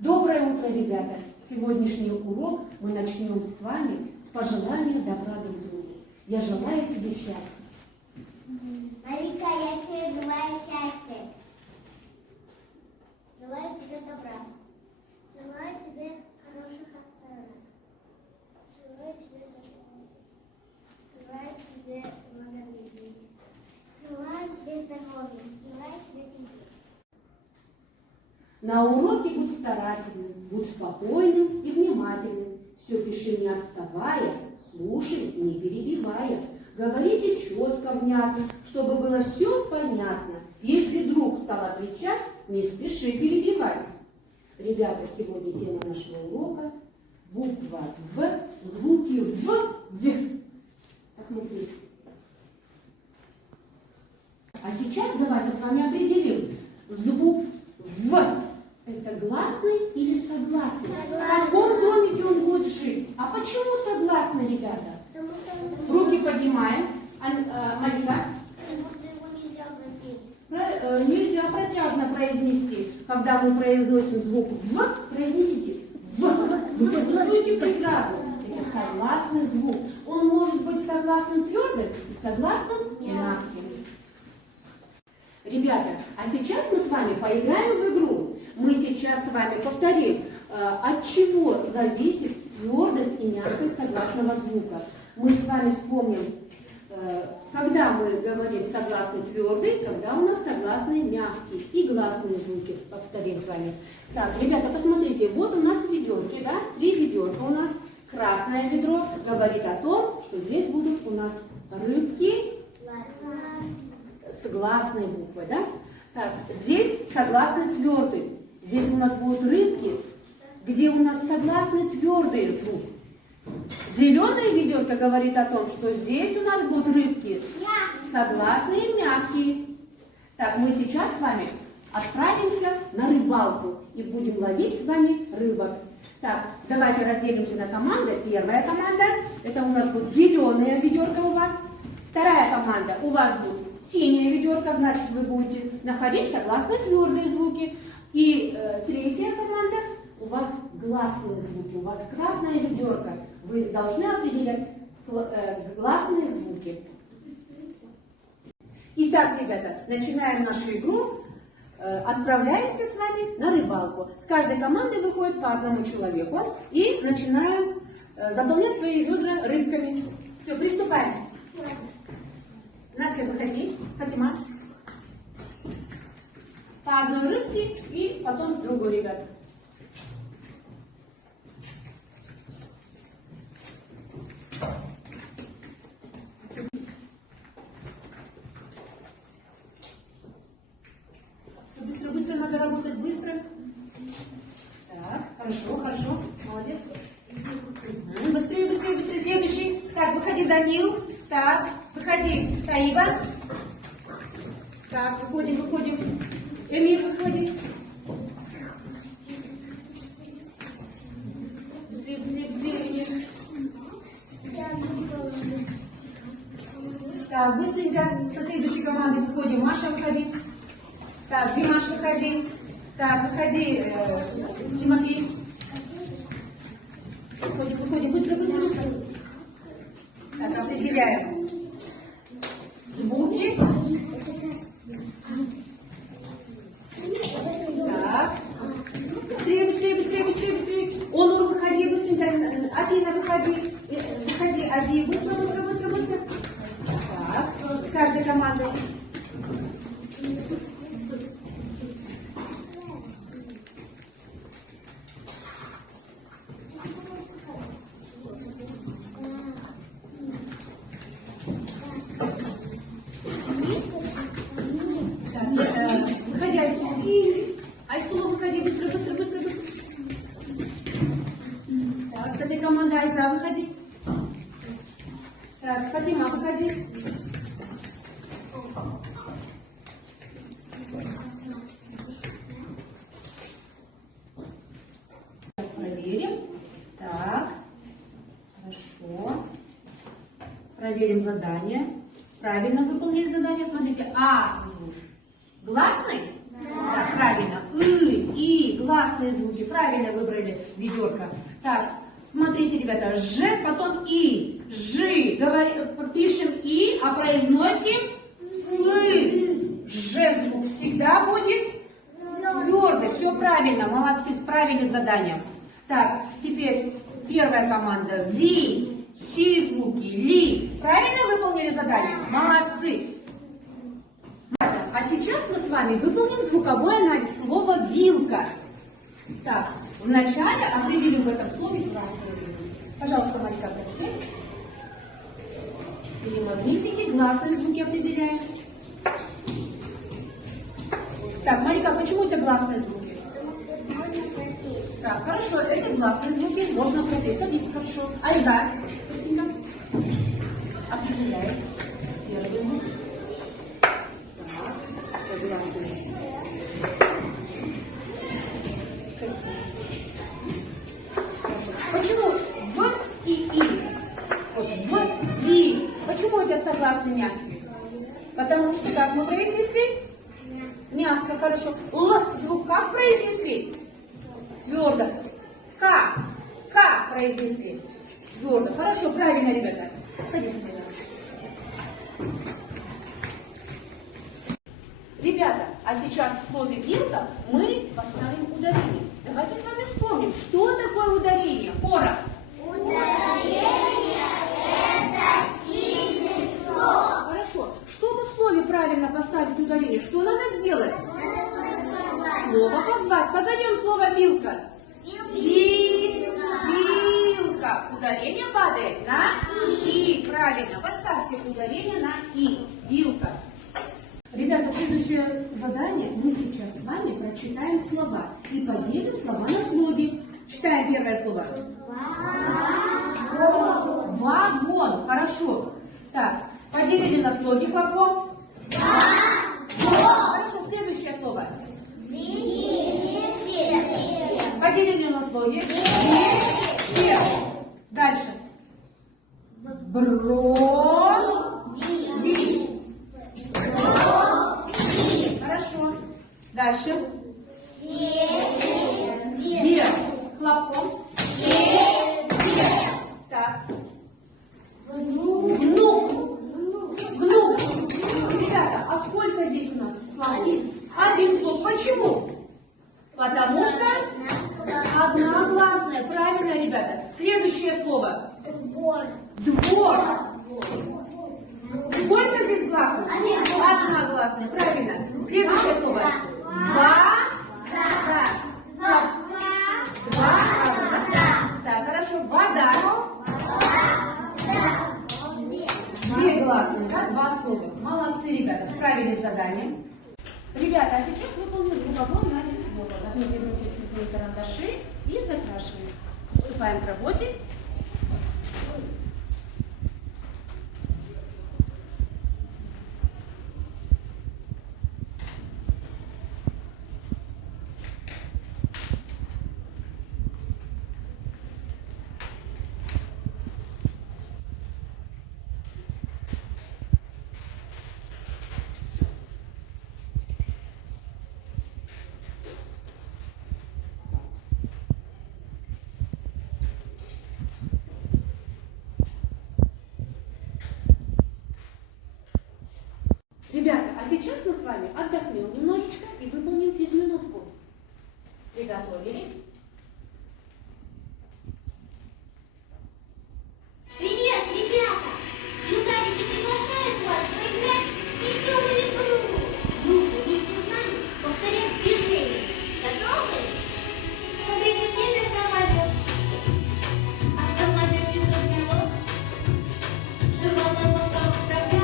Доброе утро, ребята! Сегодняшний урок мы начнем с вами с пожелания добра друг другу. Я желаю тебе счастья. Марика, я тебе желаю счастья. Желаю тебе добра. Желаю тебе хороших оценок. Желаю тебе здоровья. Желаю тебе много любви. Желаю тебе здоровья. Желаю тебе любви. На уроке будь старательным, будь спокойным и внимательным. Все пиши не отставая, слушай, не перебивая. Говорите четко, внятно, чтобы было все понятно. Если друг стал отвечать, не спеши перебивать. Ребята, сегодня тема нашего урока – буква В, звуки В. Посмотрите. А сейчас давайте с вами определим. Звук В – это гласный или согласный? В каком домике он будет жить? А почему согласный, ребята? Потому что Руки поднимаем. Марика. Потому что его нельзя пропеть. Нельзя протяжно произнести. Когда мы произносим звук В, произнесите В. Вы почувствуете преграду? Это согласный звук. Он может быть согласным твердым и согласным мягким. Ребята, а сейчас мы с вами поиграем в игру. Мы сейчас с вами повторим, от чего зависит твердость и мягкость согласного звука. Мы с вами вспомним, когда мы говорим согласный твердый, когда у нас согласные мягкие и гласные звуки. Повторим с вами. Так, ребята, посмотрите, вот у нас ведерки, да? 3 ведерка у нас. Красное ведро говорит о том, что здесь будут у нас рыбки с гласной буквой, да? Так, здесь согласный твердый. Здесь у нас будут рыбки, где у нас согласный твердый звук. Зеленое ведерко говорит о том, что здесь у нас будут рыбки согласные и мягкие. Так, мы сейчас с вами отправимся на рыбалку и будем ловить с вами рыбок. Так, давайте разделимся на команды. Первая команда, это у нас будет зеленое ведерко у вас. Вторая команда, у вас будет синее ведерко, значит вы будете находить согласные твердые звуки. И третья команда, у вас гласные звуки, у вас красное ведерко. Вы должны определять гласные звуки. Итак, ребята, начинаем нашу игру. Отправляемся с вами на рыбалку. С каждой командой выходит по одному человеку. И начинаем заполнять свои ведра рыбками. Все, приступаем. Настя, выходи. Фатима. По одной рыбке и потом с другой, ребята. Быстро, быстро, надо работать быстро. Так, хорошо, хорошо, молодец. Быстрее, быстрее, быстрее, следующий. Так, выходи, Данил. Так, выходи, Таиба. Так, выходим, выходим. Эмир, выходи. Быстрее, быстрее, быстрее, Эмир. Так, быстренько со следующей команды выходим. Маша, выходи. Так, Димаш, выходи. Так, выходи, Тимофей. Выходим, выходим, быстро, быстро, быстро. Так, определяем звуки. Так. Быстрее, быстрее, быстрее, быстрее, быстрее. Онур, выходи, быстренько. Афина, выходи. Выходи, Ади, быстро, быстро, быстро, быстро. Так, с каждой командой. Выходи, Айсула. Айсула, выходи, быстро, быстро, быстро, быстро. Так, с этой командой Айза, выходи. Так, Фатима, выходи. Сейчас проверим. Так, хорошо. Проверим задание. Правильно выполнили задание. Смотрите, А звук. Гласный? Да. Так, правильно. И, гласные звуки. Правильно выбрали ведерко. Так, смотрите, ребята. Ж, потом и. Жи. Пишем и, а произносим мы. Ж звук всегда будет твердый. Все правильно. Молодцы, справились с заданием. Так, теперь первая команда. Ви. Си звуки. Ли. Правильно выполнили задание? Молодцы. А сейчас мы с вами выполним звуковой анализ слова «вилка». Так, вначале определим в этом слове гласные звуки. Пожалуйста, Марика, просите. Или магнитики, гласные звуки определяем. Так, Марика, почему это гласные звуки? Так, хорошо, это гласные звуки, можно пропеть. Садись, хорошо. Айза, быстренько. Определяем. Первый звук. Почему в и и? Вот в, ви. Почему это согласные мягкие? Потому что как мы произнесли? Мягко, хорошо. Л звук как произнесли? Твердо. К произнесли. Твердо. Хорошо, правильно, ребята. Садись, пожалуйста. Ребята, а сейчас в слове «вилка» мы поставим ударение. Давайте с вами вспомним, что такое ударение. Хором. Ударение – это сильный слог. Хорошо. Чтобы в слове правильно поставить ударение, что надо сделать? Слово позвать. Позовем слово «вилка». Вилка. Ударение падает на «и». Правильно. Поставьте ударение на «и». Вилка. Ребята, следующее задание. Мы сейчас с вами прочитаем слова и поделим слова на слоги. Читаем первое слово. Вагон. Хорошо. Так, поделили на слоги хлопком. Хорошо, следующее слово. Поделили на слоги. Дальше. Брови. Хорошо. Дальше. Вверх. Хлопком. Так. Внук. Ребята, а сколько здесь у нас слов? Один слог. Почему? Потому что одна гласная. Правильно, ребята. Следующее слово. Двор. Сколько здесь гласных? Одна гласная. Правильно. Следующее слово. Два. Так, хорошо. Вода. Две гласные, да? Два слова. Молодцы, ребята. Справились с заданием. Ребята, а сейчас выполним звуковой анализ слова. Возьмите в руки цветные карандаши и закрашиваем. Приступаем к работе. Ребята, а сейчас мы с вами отдохнем немножечко и выполним физминутку. Приготовились? Привет, ребята! Жутарики приглашают вас проиграть веселую игру. Нужно вместе с нами повторять движения. Готовы? Смотрите, где самолет. А в самолете тот пилот, что много управляет,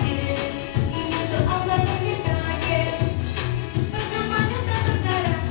и никто облаком летает. Под самолетом вторая,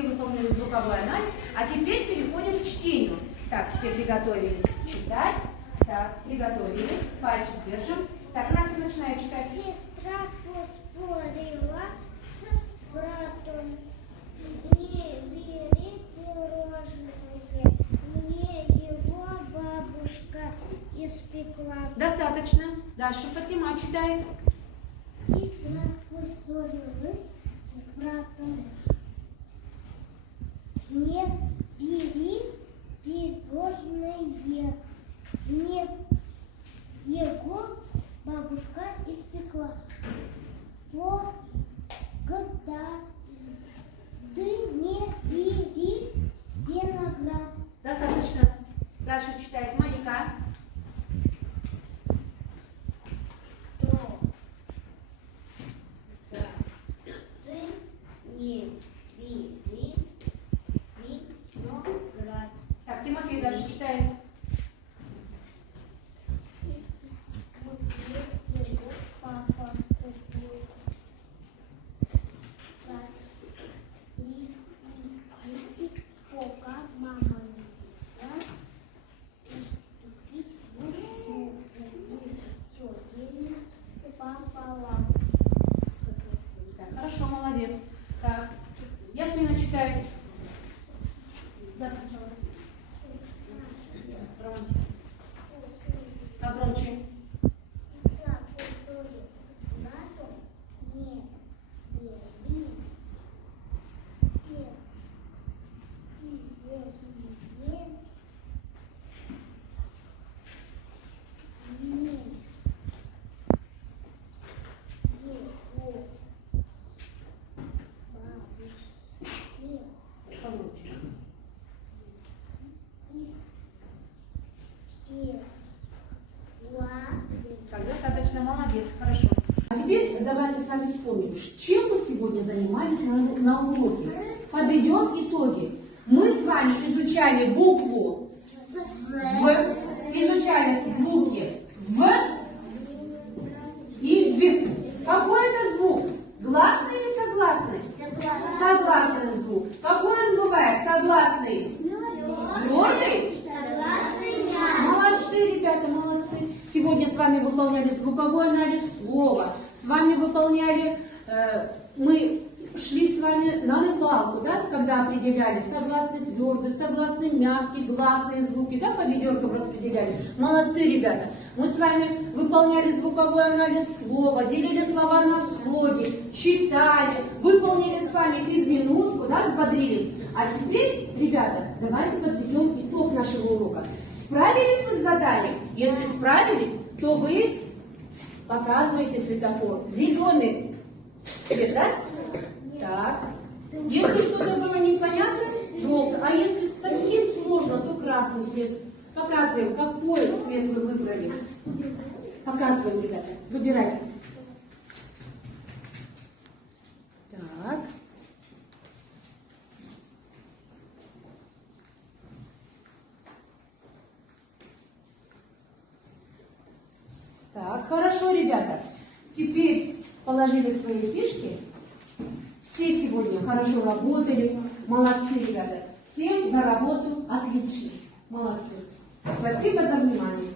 все выполнили звуковой анализ, а теперь переходим к чтению. Так, все приготовились читать. Так, приготовились, пальчик держим. Так, Настя начинает читать. Сестра поспорила с братом. Не бери пирожные, мне его бабушка испекла. Достаточно. Дальше Фатима читает. Сестра поссорилась с братом. Не бери пирожные, мне его бабушка испекла. Когда ты не бери виноград. Достаточно. Дальше читает Маника. Ты не бери виноград. Так, Тимофей дальше читает. Его папа купил косметики, пока мама не была, уступить в все делись пополам. Так, хорошо, молодец. Так, Ясмина читает. Да, сначала. Громче. Погромче. Сестра поссорилась с братом, не бери Погромче. Так, достаточно, молодец, хорошо. А теперь давайте с вами вспомним, чем мы сегодня занимались на уроке. Подведем итоги. Мы с вами изучали букву В, изучали звуки В и В. Какой это звук? Гласный или согласный? Согласный звук. Какой он бывает? Согласный? Твердый? Молодцы, ребята, молодцы. Сегодня с вами выполняли звуковой анализ слова. С вами выполняли, мы шли с вами на рыбалку, да, когда определяли согласный твердый, согласный мягкий, гласные звуки, да, по ведеркам распределяли. Молодцы, ребята. Мы с вами выполняли звуковой анализ слова, делили слова на слоги, читали, выполнили с вами физминутку, да, взбодрились. А теперь, ребята, давайте подведем итог нашего урока. Справились вы с заданием? Если справились, то вы показываете светофор. Зеленый цвет, да? Так. Если что-то было непонятно, желтый. А если совсем сложно, то красный цвет. Показываем, какой цвет вы выбрали. Показываем, ребята. Выбирайте. Так. Так, хорошо, ребята. Теперь положили свои фишки. Все сегодня хорошо работали. Молодцы, ребята. Всем за работу отлично. Молодцы. Спасибо за внимание.